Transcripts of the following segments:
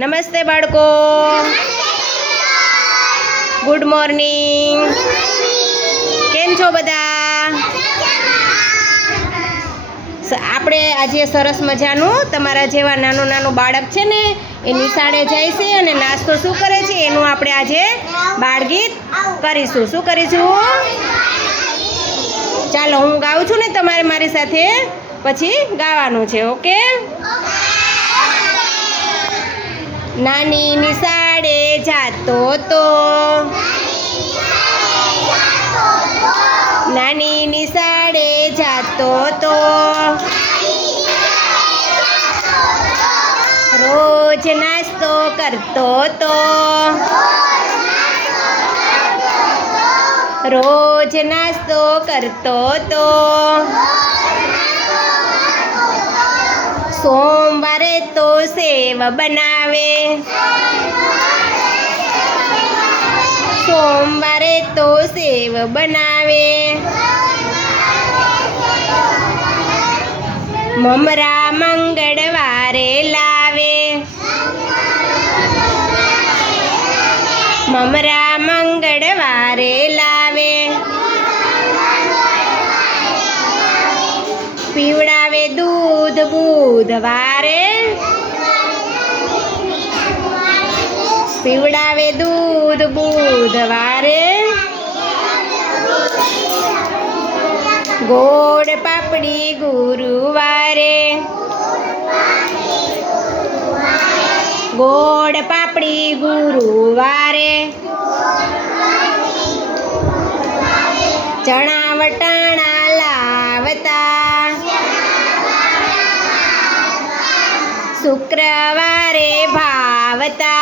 નમસ્તે બાળકો. Good morning. કેમ છો બધા? આપણે આજે સરસ મજાનું તમારા જેવા નાનું બાળક છે ને એ નિશાળે જાય છે અને નાસ્તો શું કરે છે એનું આપણે આજે બાળગીત કરીશું. શું કરીશું? ચાલો હું ગાઉં છું ને તમારે મારી સાથે પછી ગાવાનું છે. ઓકે? નાની નિશાળે જાતો તો, નાની નિશાળે જાતો તો, રોજ નાસ્તો કરતો તો, રોજ નાસ્તો કરતો તો, સોમવારે તો સેવ બનાવે, સોમવારે તો સેવ બનાવે, મમરા મંગળવારે લાવે, મમરા મંગળવારે લાવે, પીવડાવે દૂધ બુધવારે, પીવડાવે દૂધ બુધવારે, ગોળ પાપડી ગુરુવારે, ગોળ પાપડી ગુરુવારે, ચણા વટાણા લાવતા, શુક્રવારે ભાવતા,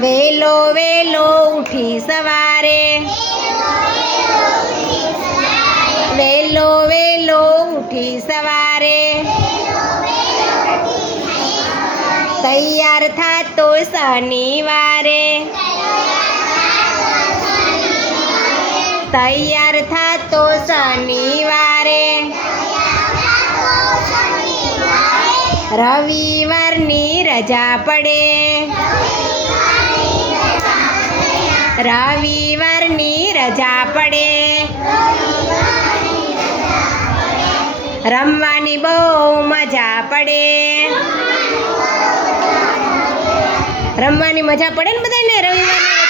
વેલો વેલો ઉઠી સવારે, વેલો વેલો ઉઠી સવારે, તૈયાર થાતો શનિવારે, તૈયાર થાતો શનિવારે, રવિવારની રજા પડે, રવિવારની રજા પડે, રમવાની બહુ મજા પડે, રમવાની મજા પડે ને બધાને રવિવારની